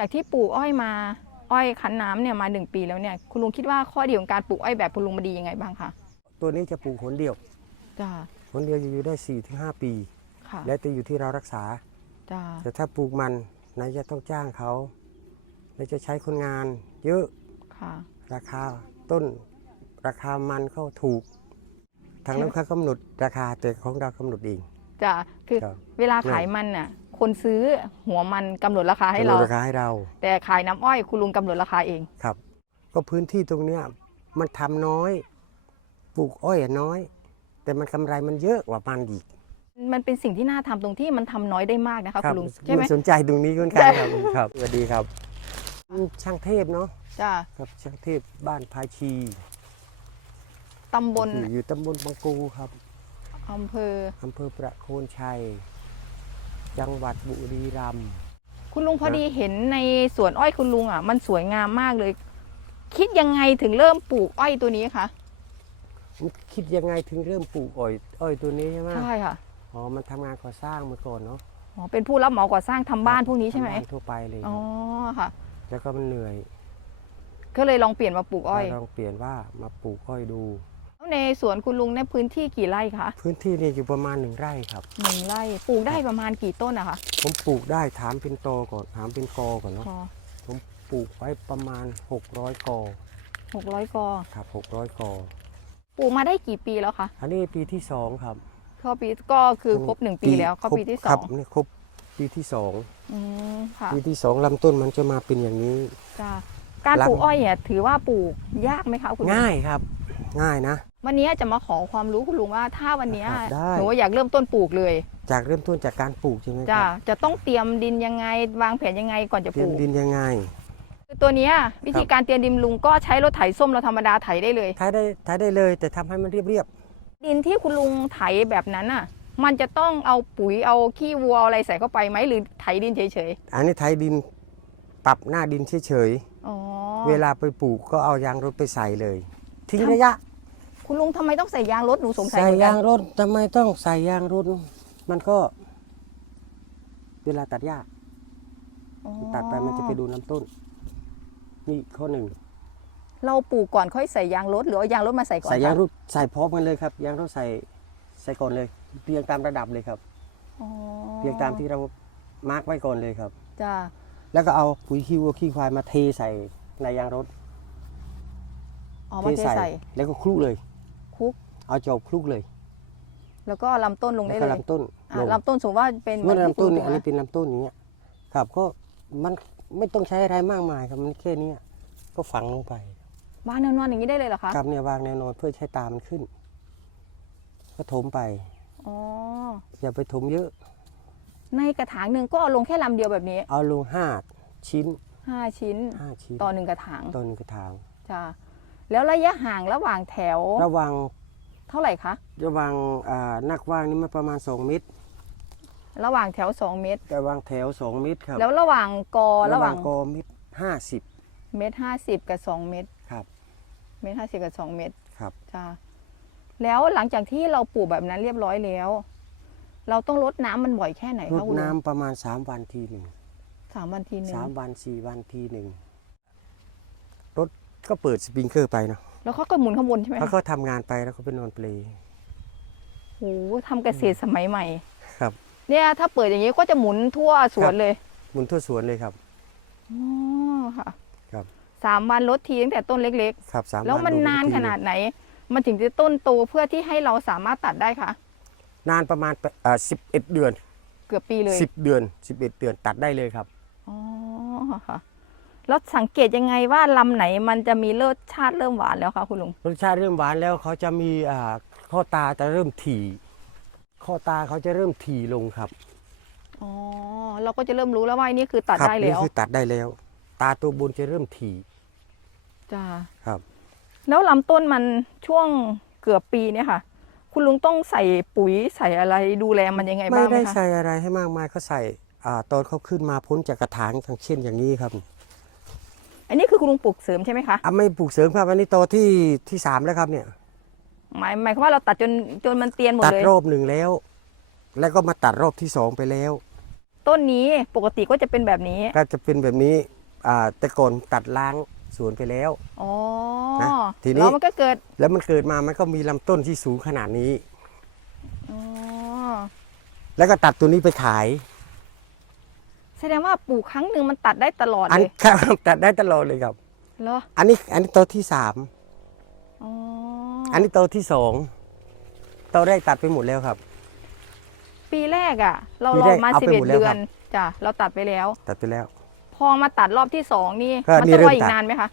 จากที่ปลูกอ้อยมาอ้อยคั้นน้ำเนี่ยมาหนึ่งปีแล้วเนี่ยคุณลุงคิดว่าข้อดีของการปลูกอ้อยแบบคุณลุงมันดียังไงบ้างคะตัวนี้จะปลูกหนเดียวจ้าหนเดียวจะอยู่ได้4ี่ถึงหปีค่ะแล้วแต่อยู่ที่เรารักษาจ้าแต่ถ้าปลูกมันไหนจะต้องจ้างเขาแล้วจะใช้คนงาน เยอะค่ะราคาต้นราคามันก็ถูก ทางนั้นเขากำหนดราคาแต่ของเรากำหนดเองจ้าคือครับเวลาขายมันน่ะ คนซื้อหัวมันกำหนดราคาให้กำหนเราดราคาให้เราแต่ขายน้ำอ้อยคุณลุงกำหนดราคาเอง ครับ ก็พื้นที่ตรงเนี้ยมันทำน้อยปลูกอ้อยอะน้อย แต่มันกำไรมันเยอะกว่ามันอีกมันเป็นสิ่งที่น่าทำตรงที่มันทำน้อยได้มากนะคะครัคุณลุงใช่ไหมนสนใจตรงนี้เหมือนกันครับครับสวัสดีครับช่างเทพเนาะจ้าครับช่างเทพบ้านพาชีตำบลอยู่อยู่ตำบลบางกูครับอำเภออำเภอประโคนชัย จังหวัดบุรีรัมย์ คุณลุงพอดีเห็นในสวนอ้อยคุณลุงอะ มันสวยงามมากเลย คิดยังไงถึงเริ่มปลูกอ้อยตัวนี้คะคิดยังไงถึงเริ่มปลูกอ้อยอ้อยตัวนี้ใช่ไหมใช่ค่ะอ๋อมันทำงานก่อสร้างมาก่อนเนาะอ๋อเป็นผู้รับเหมาก่อสร้างทำบ้านพวกนี้ใช่ไหมทำบ้านทั่วไปเลยอ๋อค่ะ แล้วก็มันเหนื่อย ก็เลยลองเปลี่ยนมาปลูกอ้อยลองเปลี่ยนว่ามาปลูกอ้อยดูแล้ว ในสวนคุณลุงในพื้นที่กี่ไร่คะพื้นที่นี่อยู่ประมาณหนึ่งไร่ครับหนึ่งไร่ปลูกได้ประมาณกี่ต้นอะคะผมปลูกได้ถามเป็นตอก่อนถามเป็นกอก่อนเนาะพอผมปลูกไว้ประมาณ 600 กอหกร้อยกอครับ600 กอ ปลูกมาได้กี่ปีแล้วคะอันนี้ปีที่สองครับก็ปีก็คือครบหนึ่งปีแล้วก็ปีที่สครัอบงนี่ครบปีที่สองอืมค่ะปีที่สองลำต้นมันจะมาเป็นอย่างนี้จ้าการรักปลูกอ้อยเนี่ยถือว่าปลูกยากไหมคะคุณลุงง่ายครับ ง่ายนะ วันนี้จะมาขอความรู้คุณลุงว่าถ้าวันนี้ครับได้ หนูอยากเริ่มต้นปลูกเลย จากเริ่มต้นจากการปลูกใช่ไหมคจ้ารับจะต้องเตรียมดินยังไง วางแผนยังไงก่อนจะเตรีปยมลูกดินยังไง คือตัวเนี้ยวิธีการเตรียมดินลุงก็ใช้รถไถส้มเราธรรมดาไถได้เลยใช้ได้ใช้ได้เลย แต่ทำให้มันเรียบดินที่คุณลุงไถแบบนั้นอะ มันจะต้องเอาปุ๋ยเอาขี้วัวเอาอะไรใส่เข้าไปไหมหรือไถดินเฉยๆ อันนี้ไถดินปรับหน้าดินเฉยๆอ๋อๆเวลาไปปลูกก็เอายางรถไปใส่เลย ทิ้งทำ ระยะ คุณลุงทำไมต้องใส่ยางรถหนูสงสัยใส่เหมือนกัยานงรถทำไมต้องใส่ยางรถ มันก็ เวลาตัดหญ้าอ๋อตัดไปมันจะไปดูน้ำต้น นี่ข้อหนึ่งเราปลูกก่อนค่อยใส่ยางรถหรือเอายางรถมาใส่ก่อนใส่ยางคะรถใส่พร้อมกันเลยครับ ยางรถใส่ใส่ก่อนเลยเรียงตามระดับเลยครับอ๋อเรียงตามที่เรามาร์กไว้ก่อนเลยครับ จ้าแล้วก็เอาปุ๋ยขี้วัวขี้ควายมาเทใส่ในยางรถอ๋อมาเทใส่ แล้วก็คลุกเลยคลุก เอาจอบคลุกเลยแล้วก็เอาลำต้นลงแล้ได้วก็เลยลำต้นอะลงลำต้นสมมติว่าเป็นเมื่อที่ลำต้นคุณเนี่ยอันนี้ปลูกะเป็นลำต้นอย่างเงี้ยครับก็มันไม่ต้องใช้อะไรมากมายครับมันแค่เนี้ยก็ฝังลงไป วางแนวนอนอย่างนี้ได้เลยเหรอคะครับเนี่ยวางแนวนอนเพื่อใช้ตามันขึ้น ก็ถมไป อ๋ออย่าไปถมเยอะ ในกระถางหนึ่งก็เอาลงแค่ลำเดียวแบบนี้เอาลงห้าชิ้น5ชิ้นห้าชิ้นต่อหนึ่งกระถางต้นงกระถางจ้าแล้วระยะห่างระหว่างแถวระวัง เท่าไหร่คะระวังอ่านักว่างนี่มันประมาณ 2 เมตร ระหว่างแถว 2 เมตรระวังแถว 2 เมตรครับแล้วระหว่างกอระหว่างกอเมตรห้าสิบเมตรห้าสิบกับสองเมตรครับ เมตรห้าสิบกับสองเมตรครับจ้าแล้วหลังจากที่เราปลูกแบบนั้นเรียบร้อยแล้ว เราต้องรดน้ำมันบ่อยแค่ไหนรคะดคุณลุงน้ำประมาณ3วันทีหนึ่งสามวันทีหนึงสามวันสี่วันทีหนึ่งรถก็เปิดสปริงเกอร์ไปเนาะ แล้วเขาก็หมุนข้างบนใช่ไหมแล้วคะก็ทำงานไปแล้วก็ไปนอนเปลโอ้โหทำเกษตรสมัยใหม่ ครับ เนี่ยถ้าเปิดอย่างนี้ก็จะหมุนทั่วสวนเลยหมุนทั่วสวนเลยครับ อ๋อค่ะครับ สามวันลดทีตั้งแต่ต้นเล็ก ครับสามๆ แล้วมันดูนานทีขนาดไหน มันถึงจะต้นโตเพื่อที่ให้เราสามารถตัดได้คะนานประมาณอ่าสิบเอ็ดเดือนเกือบปีเลยสิบเดือนสิบเอ็ดเดือนตัดได้เลยครับ อ๋อค่ะ แล้วสังเกตยังไงว่าลำไหนมันจะมีรสชาติเริ่มหวานแล้วคะคุณลุง รสชาติเริ่มหวานแล้วเขาจะมีอ่าข้อตาจะเริ่มถี่ข้อตาเขาจะเริ่มถี่ลงครับอ๋อ เราก็จะเริ่มรู้แล้วว่าอันนี่คือตัดครับได้นี่แล้วคือตัดได้แล้ว ตาตัวบนจะเริ่มถี่จ้าครับ แล้วลำต้นมันช่วงเกือบปีเนี่ยค่ะ คุณลุงต้องใส่ปุ๋ยใส่อะไรดูแลมันยังไงไม่บ้างไหมได้คะใส่อะไรให้มากมายเขาใส่อ่าตอนเขาขึ้นมาพ้นจากกระถางทางเช่นอย่างนี้ครับ อันนี้คือคุณลุงปลูกเสริมใช่ไหมคะอะไม่ปลูกเสริมครับอันนี้โตวที่ที่สามแล้วครับเนี่ย หมายหมายความว่าเราตัดจนจนมันเตียนหมดตัดเลย รอบหนึ่งแล้ว แล้วก็มาตัดรอบที่สองไปแล้วโตต้นนี้ปกติก็จะเป็นแบบนี้ก็จะเป็นแบบนี้อ่าแต่ก่อนตัดล้างสวนไปแล้ว อ๋อนะทีนี้ แล้วมันก็เกิดแล้วมันเกิดมามันก็มีลำต้นที่สูงขนาดนี้ อ๋อแล้วก็ตัดตัวนี้ไปขาย แสดงว่าปลูกครั้งหนึ่งมันตัดได้ตลอดอันเลยครับตัดได้ตลอดเลยครับ เหรออันนี้อันนี้โตวที่สามอ๋ออันนี้โตวที่สองโตวแรกตัดไปหมดแล้วครับ ปีแรกอะ เราปีรแรอกมาเอาสิบไปเอ็หดมดแล้วเดือครันบ จ้ะเราตัดไปแล้ว ตัดไปแล้ว พอมาตัดรอบที่สองนี่ก็มันนี่ต้องรเริ่อมอีกตัดนานไหมคะ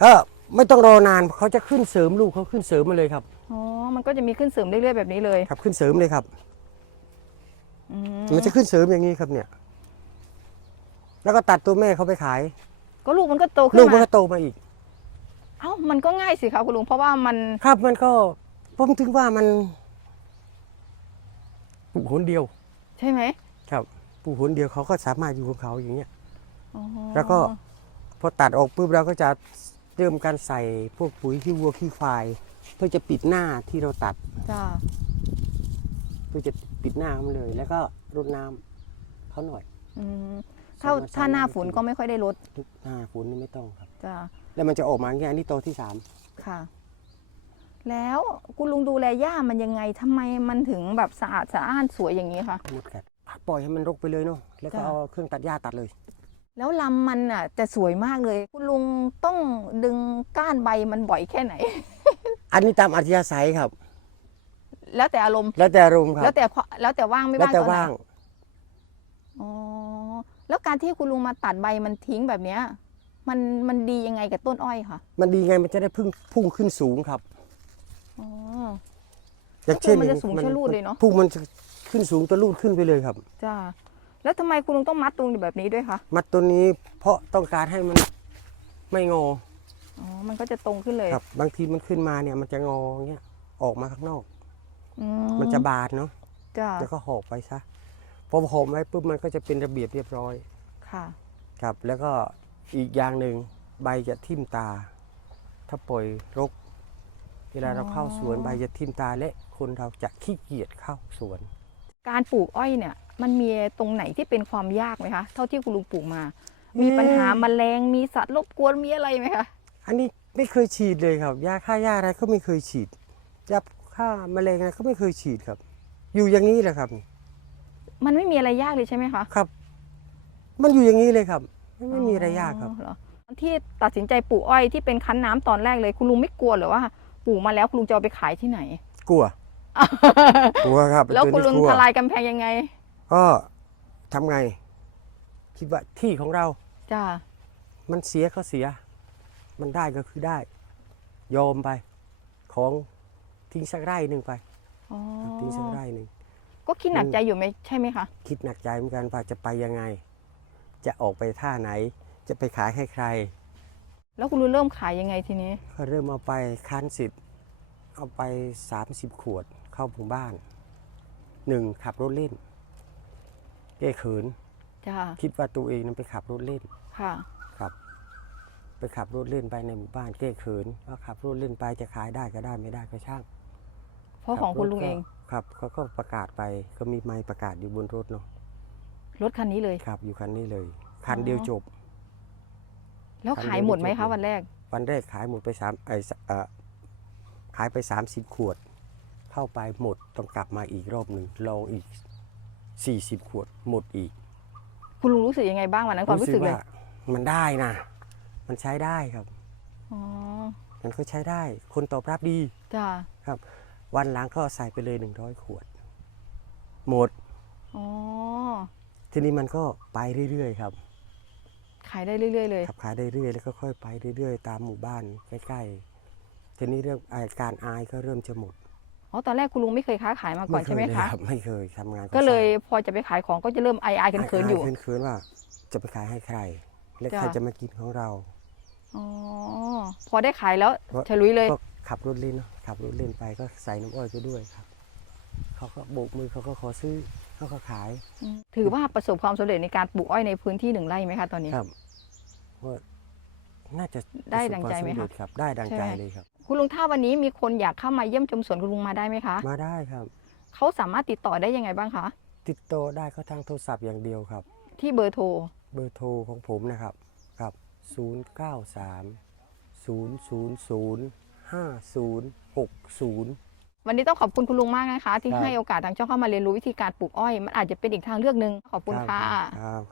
เออไม่ต้องรอนานเขาจะขึ้นเสริมลูกเขาขึ้นเสริมมาเลยครับอ๋อมันก็จะมีขึ้นเสริมเรื่อยๆแบบนี้เลยครับ ขึ้นเสริมเลยครับ อืมมันจะขึ้นเสริมอย่างนี้ครับเนี่ย แล้วก็ตัดตัวแม่เขาไปขาย ก็ลูกมันก็โตลูขึ้กนมันมาก็โตมาอีก เอ้ามันก็ง่ายสิคะคุณลุงเพราะว่ามันครับมันก็ผมถึงว่ามันปลูกหนเดียวใช่ไหมครับปลูกหนเดียวเขาก็สามารถอยู่ของเขาอย่างเงี้ย อ๋อแล้วก็ พอตัดออกปุ๊บเราก็จะเริ่มการใส่พวกปุ๋ยขี้วัวขี้ควาย เพื่อจะปิดหน้าที่เราตัด จ้าเพื่อจะปิดหน้ามันเลย แล้วก็รดน้ำเขาหน่อย อืม ถ้าสามารถถ้าหน้าสามารถฝนก็ไม่ค่อยได้ลดหน้าฝนนี่ไม่ต้องครับ จ้าแล้วมันจะออกมาอย่างเงี้ยอันนี้โตที่สามค่ะ แล้วคุณลุงดูแลหญ้ามันยังไงทำไมมันถึงแบบสะอาดสะอ้านสวยอย่างนี้คะ หมดกัดปล่อยให้มันรกไปเลยเนาะแล้วก็จ้ะ เอาเครื่องตัดหญ้าตัดเลย แล้วลำมันอะจะสวยมากเลย คุณลุงต้องดึงก้านใบมันบ่อยแค่ไหน อันนี้ตามอัธยาศัยครับ แล้วแต่อารมณ์แล้วแต่อารมณ์ครับแล้วแต่ควแล้วแต่ว่างไม่แล้วว่างแต่ตอนไหนว่าง อ๋อ แล้วการที่คุณลุงมาตัดใบมันทิ้งแบบเนี้ยมันมันดียังไงกับต้นอ้อยคะมันดีไงมันจะได้พึ่งพุ่งขึ้นสูงครับอ๋ออย่างเช่นมันจะสูงชะลูดเลยเนอะพุ่งมันจะขึ้นสูงตัวลูดขึ้นไปเลยครับจ้าแล้วทำไมคุณลุงต้องมัดตรงแบบนี้ด้วยคะมัดตัวนี้เพราะต้องการให้มันไม่งออ๋อมันก็จะตรงขึ้นเลยครับ บางทีมันขึ้นมาเนี่ย มันจะงออย่างเงี้ยออกมาข้างนอกอืมันจะบาดเนาะจ้าแล้วก็หอบไปซะ พอหอบไว้ปุ๊บมันก็จะเป็นระเบียบเรียบร้อยค่ะ ครับ แล้วก็อีกอย่างหนึ่งใบจะทิ่มตา ถ้าปล่อยรก เวลาเราเข้าสวนใบจะทิ่มตาและคนเราจะขี้เกียจเข้าสวน การปลูกอ้อยเนี่ย มันมีตรงไหนที่เป็นความยากไหมคะ เท่าที่คุณลุงปลูกมา มีปัญหาแมลงมีสัตว์รบกวนมีอะไรไหมคะอันนี้ไม่เคยฉีดเลยครับยาฆ่าหญ้าอะไรก็ไม่เคยฉีดยาฆ่าแมลงอะไรก็ไม่เคยฉีดครับ อยู่อย่างนี้แหละครับ มันไม่มีอะไรยากเลยใช่ไหมคะครับ มันอยู่อย่างนี้เลยครับ ไม่ไม่มีอะไรยากครับอ๋อเหรอที่ตัดสินใจปลูกอ้อยที่เป็นคั้นน้ำตอนแรกเลย คุณลุงไม่กลัวเหรือว่าปลูกมาแล้วคุณลุงจะเอาไปขายที่ไหน กลัว กลัวครับแล้วตัวคุณนี้ลุงกลัวทลายกำแพงยังไงก็ทำไง คิดว่าที่ของเรา จ้ามันเสียก็เสีย มันได้ก็คือได้ ยอมไป ของทิ้งสักไร่หนึ่งไป อ๋อทิ้งสักไร่หนึ่ง ก็คิดหนักใจอยู่ไหมใช่ไหมคะ คิดหนักใจเหมือนกันว่าจะไปยังไง จะออกไปท่าไหน จะไปขายให้ใคร แล้วคุณลุงเริ่มขายยังไงทีนี้ ก็เริ่มเอาไปคั้นสิทธิ์เอาไป 30 ขวดเข้าหมู่บ้านหนึ่งขับรถเล่นแก้เขินจ้าคิดว่าตัวเองนั้นไปขับรถเล่นค่ะครับ ไปขับรถเล่นไปในหมู่บ้านแก้เขินว่าขับรถเล่นไปจะขายได้ก็ได้ไม่ได้ก็ช่างเพราะของคุณลุงเอง ครับเขาก็ประกาศไปก็มีไม้ประกาศอยู่บนรถเนาะรถคันนี้เลย ครับ อยู่คันนี้เลย คันเดียวจบ แล้วคันขายเดียวหมดไหมจบคะเลยวันแรก วันแรกขายหมดไปสามไอสเอ่อขายไปสามสิบขวด เข้าไปหมดต้องกลับมาอีกรอบหนึ่งลองอีกสี่สิบขวดหมดอีก คุณลุงรู้สึกยังไงบ้างวันนั้นความรู้สึกเลยว่ามันได้นะมันใช้ได้ครับอ๋อมันก็ใช้ได้ คนตอบรับดีจ้าครับ วันหลังก็ใส่ไปเลยหนึ่งร้อยขวด หมด อ๋อ ทีนี้มันก็ไปเรื่อยๆครับขายได้เรื่อย ๆ เลย ขับขายได้เรื่อยแล้วก็ค่อยไปเรื่อยๆ ตามหมู่บ้านใกล้ๆ ทีนี้เรื่องอาการอายก็เริ่มจะหมดอ๋อ ตอนแรกคุณลุงไม่เคยค้าขายมาก่อนใช่ไหมเยคะรับไม่เคยทำงานก็เลยพอจะไปขายของก็จะเริ่มไอายๆเขินๆอยู่ เขินๆว่าจะไปขายให้ใคร และจ้ะใครจะมากินของเรา อ๋อ พอได้ขายแล้วเพราะ ฉลุยเลย ก็ขับรถเล่นเนาะ ขับรถเล่นไปก็ใส่น้ำอ้อยไปด้วยครับเขาก็โบกมือเขาก็ขอซื้อเขาก็ขายอืมถือว่าประสบความสำเร็จในการปลูกอ้อยในพื้นที่หนึ่งไร่ไหมคะตอนนี้ครับว่าน่าจะได้ดังใจไหมปคะระสบวาสำเร็จครับ ได้ดังใจใช่ไหมเลยครับ คุณลุงถ้าวันนี้มีคนอยากเข้ามาเยี่ยมชมสวนคุณลุงมาได้ไหมคะ มาได้ครับเขาสามารถติดต่อได้ยังไงบ้างคะติดต่อได้ก็ทางโทรศัพท์อย่างเดียวครับ ที่เบอร์โทร เบอร์โทรของผมนะครับกับ 093 000 5060 วันนี้ต้องขอบคุณคุณลุงมากนะคะ ที่ครับ ให้โอกาสทางช่องเข้ามาเรียนรู้วิธีการปลูกอ้อย มันอาจจะเป็นอีกทางเลือกหนึ่งขอบคุณค่ะครับ